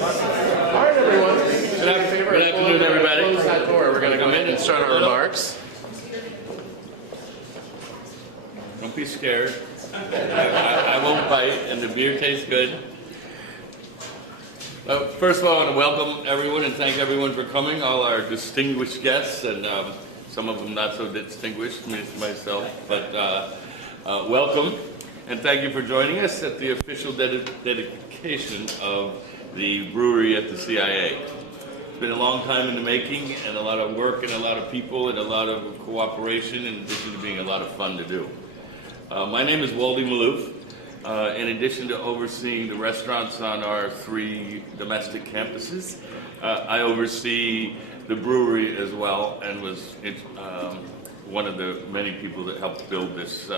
All right, everyone. Good afternoon, everybody. Close that door. We're going to come in and start our remarks. Don't be scared. I won't bite, and the beer tastes good. First of all, I want to welcome everyone and thank everyone for coming, all our distinguished guests, and some of them not so distinguished, myself, but welcome. And thank you for joining us at the official dedication of the brewery at the CIA. It's been a long time in the making, and a lot of work, and a lot of people, and a lot of cooperation, in addition to being a lot of fun to do. My name is Waldy Maloof. In addition to overseeing the restaurants on our 3 domestic campuses, I oversee the brewery as well, and was one of the many people that helped build this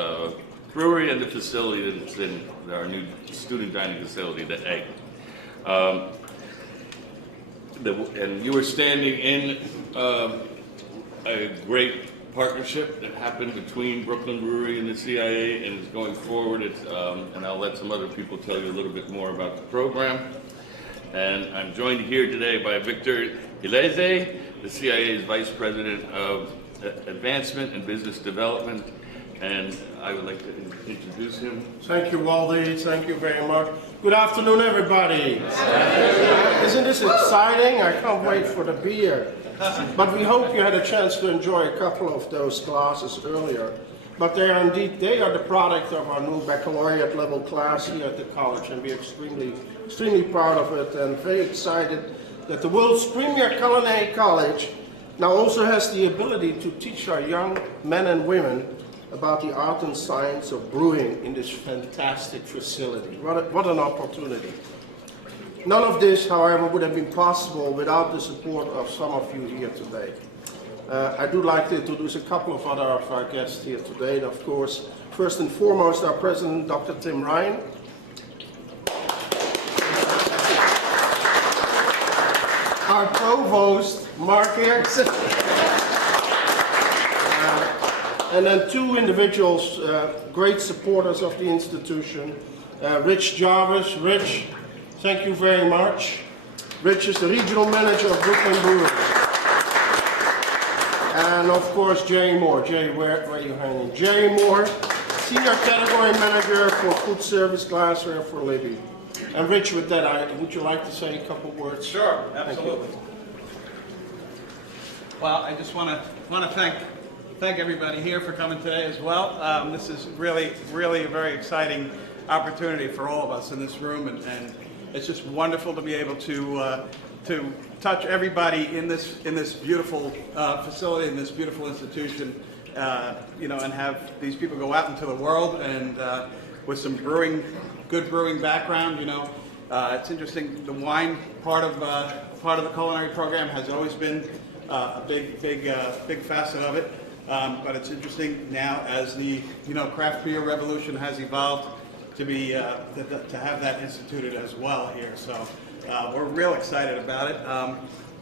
brewery and the facility that it's in, our new student dining facility, the Egg. And you were standing in a great partnership that happened between Brooklyn Brewery and the CIA, and is going forward. And I'll let some other people tell you a little bit more about the program. And I'm joined here today by Victor Hileze, the CIA's Vice President of Advancement and Business Development. And I would like to introduce him. Thank you, Waldy. Thank you very much. Good afternoon, everybody. Isn't this exciting? I can't wait for the beer. But we hope you had a chance to enjoy a couple of those glasses earlier. But they are the product of our new baccalaureate level class here at the college, and we're extremely proud of it, and very excited that the world's premier culinary college now also has the ability to teach our young men and women about the art and science of brewing in this fantastic facility. What an opportunity. None of this, however, would have been possible without the support of some of you here today. I do like to introduce a couple of other of our guests here today. And of course, first and foremost, our president, Dr. Tim Ryan. Our provost, Mark Erickson. And then 2 individuals, great supporters of the institution. Rich Jarvis. Rich, thank you very much. Rich is the regional manager of Brooklyn Brewery. And of course, Jerry Moore. Jerry, where are you hanging? Jerry Moore, senior category manager for foodservice, Glassware for Libbey. And Rich, with that, would you like to say a couple words? Sure, absolutely. Well, I just want to thank everybody here for coming today as well. This is really a very exciting opportunity for all of us in this room, and it's just wonderful to be able to touch everybody in this beautiful facility, in this beautiful institution, and have these people go out into the world and with some good brewing background. It's interesting. The wine part of the culinary program has always been a big facet of it. But it's interesting now as the craft beer revolution has evolved to be to have that instituted as well here. So we're real excited about it.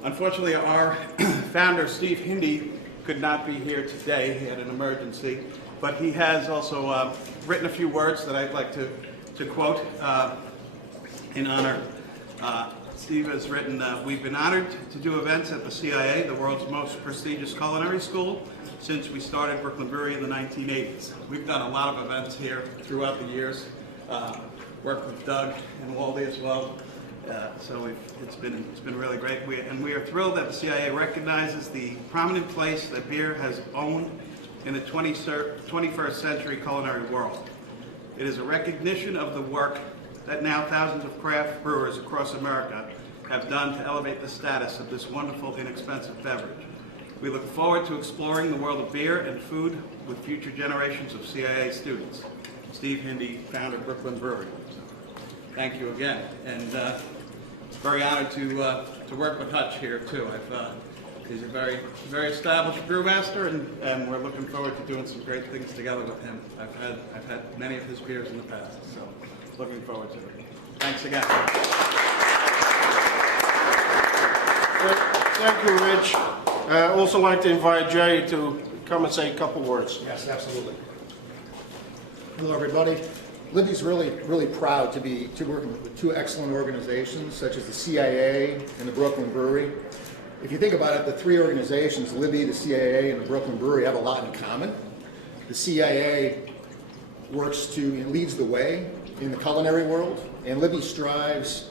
Unfortunately, our founder Steve Hindy could not be here today. He had an emergency, but he has also written a few words that I'd like to quote in honor. Steve has written, "We've been honored to do events at the CIA, the world's most prestigious culinary school, since we started Brooklyn Brewery in the 1980s. We've done a lot of events here throughout the years, worked with Doug and Waldy as well, so it's been really great. We are thrilled that the CIA recognizes the prominent place that beer has owned in the 21st century culinary world. It is a recognition of the work that now thousands of craft brewers across America have done to elevate the status of this wonderful, inexpensive beverage. We look forward to exploring the world of beer and food with future generations of CIA students." Steve Hindy, founder of Brooklyn Brewery. Thank you again, and very honored to work with Hutch here too. He's a very established brewmaster, and we're looking forward to doing some great things together with him. I've had many of his beers in the past, so looking forward to it. Thanks again. Thank you, Rich. I'd also like to invite Jerry to come and say a couple words. Yes, absolutely. Hello, everybody. Libbey's really proud to work with two excellent organizations such as the CIA and the Brooklyn Brewery. If you think about it, the three organizations, Libbey, the CIA, and the Brooklyn Brewery, have a lot in common. The CIA leads the way in the culinary world, and Libbey strives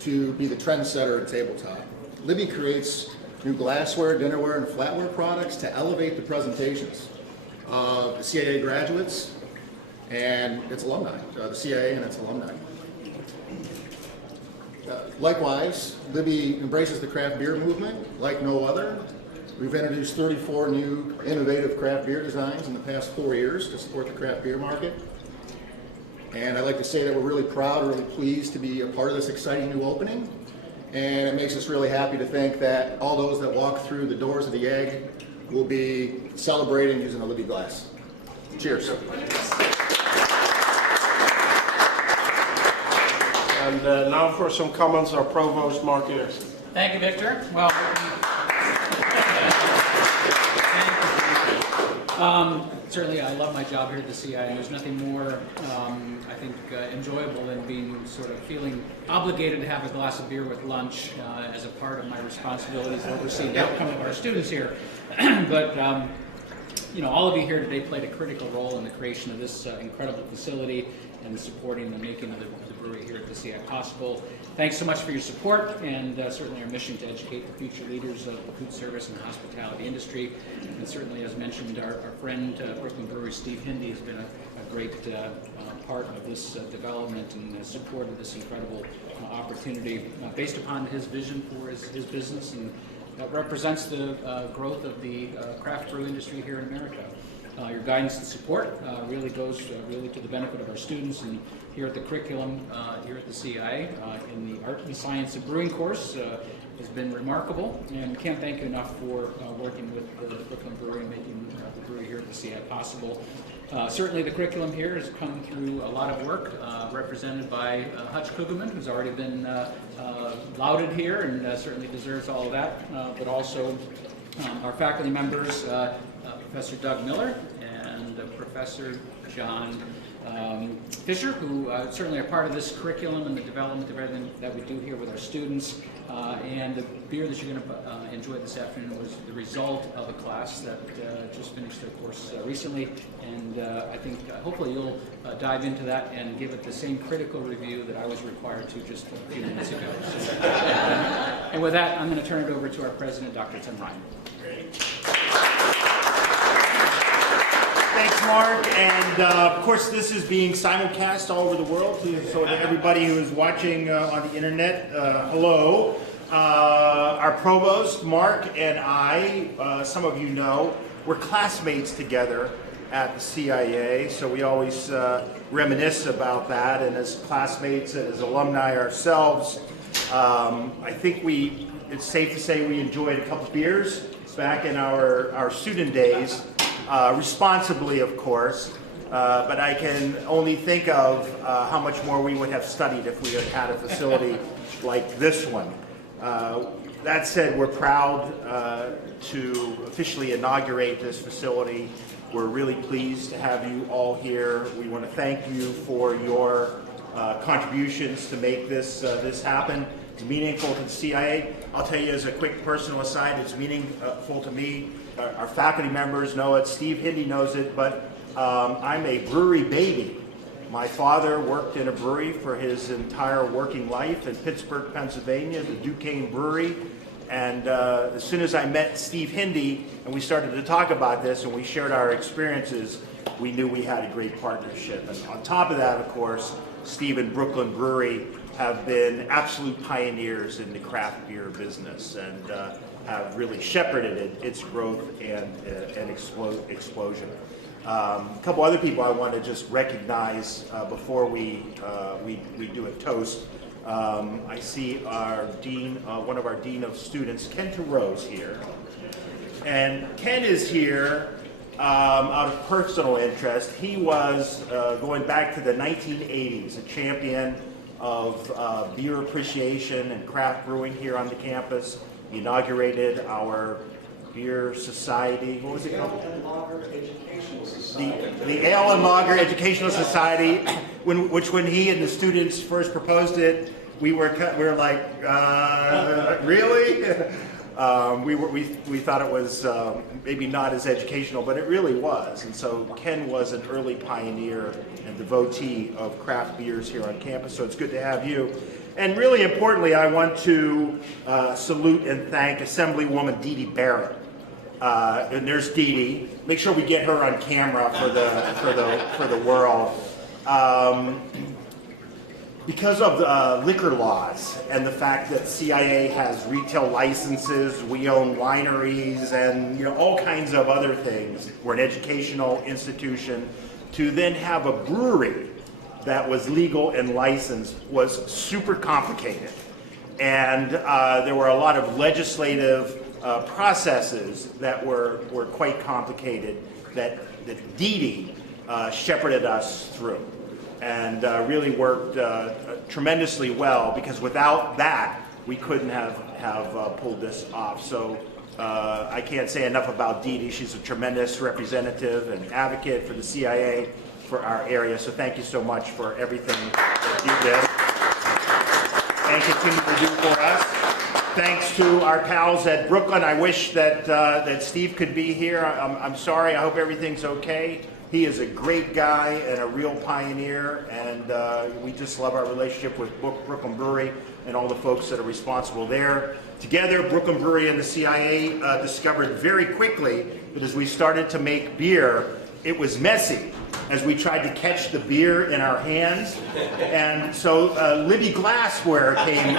to be the trendsetter in tabletop. Libbey creates new glassware, dinnerware, and flatware products to elevate the presentations of the CIA graduates and its alumni, the CIA and its alumni. Likewise, Libbey embraces the craft beer movement like no other. We've introduced 34 new innovative craft beer designs in the past 4 years to support the craft beer market. And I'd like to say that we're really proud, really pleased to be a part of this exciting new opening. And it makes us really happy to think that all those that walk through the doors of the Egg will be celebrating using a Libbey glass. Cheers. And now for some comments, our Provost, Mark Ayers. Thank you, Victor. Well, certainly I love my job here at the CIA. There's nothing more, I think, enjoyable than being sort of feeling obligated to have a glass of beer with lunch as a part of my responsibilities to oversee the outcome of our students here. But you know, all of you here today played a critical role in the creation of this incredible facility and supporting the making of the brewery here at the CIA possible. Thanks so much for your support, and certainly our mission to educate the future leaders of the food service and hospitality industry. And certainly, as mentioned, our friend Brooklyn Brewery, Steve Hindy, has been a great part of this development and support of this incredible opportunity based upon his vision for his business, and that represents the growth of the craft brew industry here in America. Your guidance and support really goes really to the benefit of our students, and here at the curriculum here at the CIA in the Art and Science of Brewing course has been remarkable, and can't thank you enough for working with the Brooklyn Brewery and making the brewery here at the CIA possible. Certainly the curriculum here has come through a lot of work represented by Hutch Kugelman, who's already been lauded here and certainly deserves all of that, but also our faculty members, Professor Doug Miller and Professor John Fisher, who certainly are part of this curriculum and the development of everything that we do here with our students. And the beer that you're going to enjoy this afternoon was the result of a class that just finished their course recently. And I think hopefully you'll dive into that and give it the same critical review that I was required to just a few minutes ago. So, and with that, I'm going to turn it over to our president, Dr. Tim Ryan. Thanks, Mark. And of course, this is being simulcast all over the world. So to everybody who is watching on the internet, hello. Our provost, Mark, and I, some of you know, we're classmates together at the CIA. So we always reminisce about that. And as classmates and as alumni ourselves, I think it's safe to say we enjoyed a couple beers back in our student days. Responsibly, of course, but I can only think of how much more we would have studied if we had had a facility like this one. That said, we're proud to officially inaugurate this facility. We're really pleased to have you all here. We want to thank you for your contributions to make this happen. It's meaningful to the CIA. I'll tell you as a quick personal aside, it's meaningful to me. Our faculty members know it, Steve Hindy knows it, but I'm a brewery baby. My father worked in a brewery for his entire working life in Pittsburgh, Pennsylvania, the Duquesne Brewery. And as soon as I met Steve Hindy and we started to talk about this and we shared our experiences, we knew we had a great partnership. And on top of that, of course, Steve and Brooklyn Brewery have been absolute pioneers in the craft beer business and have really shepherded its growth and explosion. A couple other people I want to just recognize before we do a toast. I see our dean, one of our dean of students, Ken Rose here, and Ken is here out of personal interest. He was going back to the 1980s, a champion of beer appreciation and craft brewing here on the campus. He inaugurated our beer society. What was it called? The Ale and Lager Educational Society, when he and the students first proposed it, we were like, really? We thought it was maybe not as educational, but it really was. And so Ken was an early pioneer and devotee of craft beers here on campus, so it's good to have you. And really importantly, I want to salute and thank Assemblywoman Dee Dee Barrett. And there's Dee Dee. Make sure we get her on camera for the world. Because of the liquor laws and the fact that CIA has retail licenses, we own wineries, and all kinds of other things. We're an educational institution. To then have a brewery that was legal and licensed was super complicated, and there were a lot of legislative processes that were quite complicated that Dee Dee shepherded us through. And really worked tremendously well, because without that we couldn't have pulled this off. So I can't say enough about Dee Dee. She's a tremendous representative and advocate for the CIA for our area. So thank you so much for everything that you did and continue to do for us. Thanks to our pals at Brooklyn. I wish that Steve could be here. I'm sorry. I hope everything's okay. He is a great guy and a real pioneer, and we just love our relationship with Brooklyn Brewery and all the folks that are responsible there. Together, Brooklyn Brewery and the CIA discovered very quickly that as we started to make beer, it was messy as we tried to catch the beer in our hands. And so Libbey Glassware became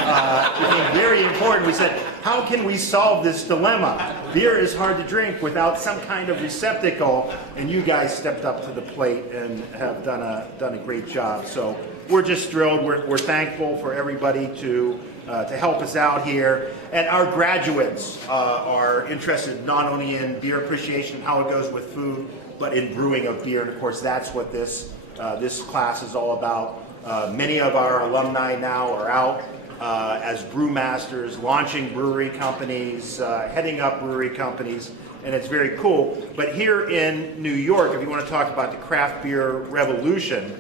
very important. We said, how can we solve this dilemma? Beer is hard to drink without some kind of receptacle, and you guys stepped up to the plate and have done a great job. So we're just thrilled. We're thankful for everybody to help us out here. And our graduates are interested not only in beer appreciation and how it goes with food, but in brewing of beer. And of course, that's what this class is all about. Many of our alumni now are out as brewmasters, launching brewery companies, heading up brewery companies, and it's very cool. But here in New York, if you want to talk about the craft beer revolution,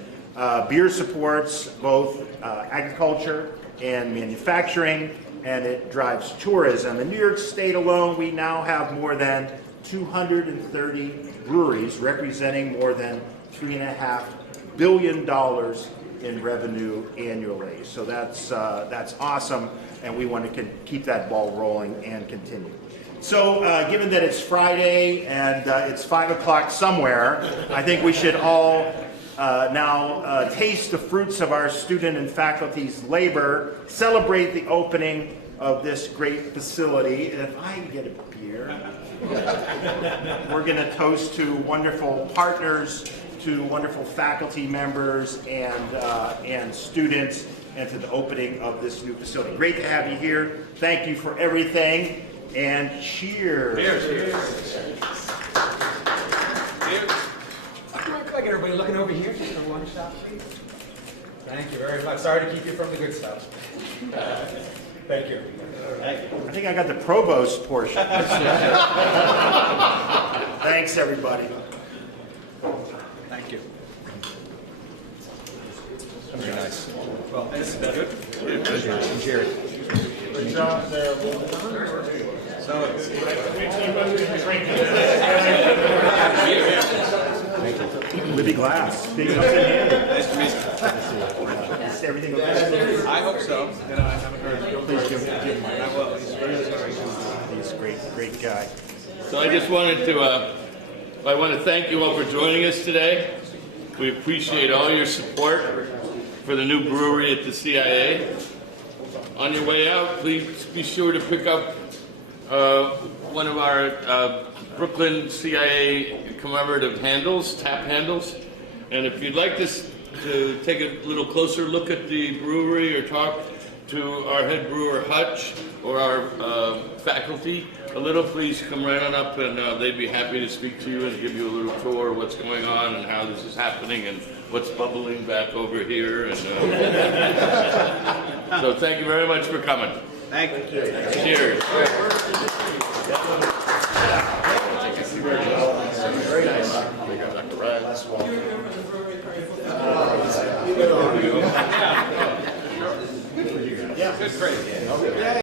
beer supports both agriculture and manufacturing, and it drives tourism. In New York State alone, we now have more than 230 breweries representing more than $3.5 billion in revenue annually. So that's awesome, and we want to keep that ball rolling and continue. So given that it's Friday and it's 5 o'clock somewhere, I think we should all now taste the fruits of our student and faculty's labor, celebrate the opening of this great facility. And if I can get a beer, we're going to toast to wonderful partners, to wonderful faculty members and students, and to the opening of this new facility. Great to have you here. Thank you for everything, and cheers. Cheers. Like everybody looking over here for one shot, please. Thank you very much. Sorry to keep you from the good stuff. Thank you. I think I got the provost portion. Thanks, everybody. Thank you. Very nice. Well, this is good. Good job there. So it's Libbey Glass. Big ups in hand. nice to meet you. Is everything okay? I hope so. You know, I haven't heard. Please give him. I will. He's very sorry. He's a great guy. So I just wanted to, I want to thank you all for joining us today. We appreciate all your support for the new brewery at the CIA. On your way out, please be sure to pick up one of our Brooklyn CIA commemorative handles, tap handles. And if you'd like to take a little closer look at the brewery or talk to our head brewer Hutch or our faculty a little, please come right on up, and they'd be happy to speak to you and give you a little tour of what's going on and how this is happening and what's bubbling back over here. And so thank you very much for coming. Thank you. Cheers. Very nice. Good on you. Good, great.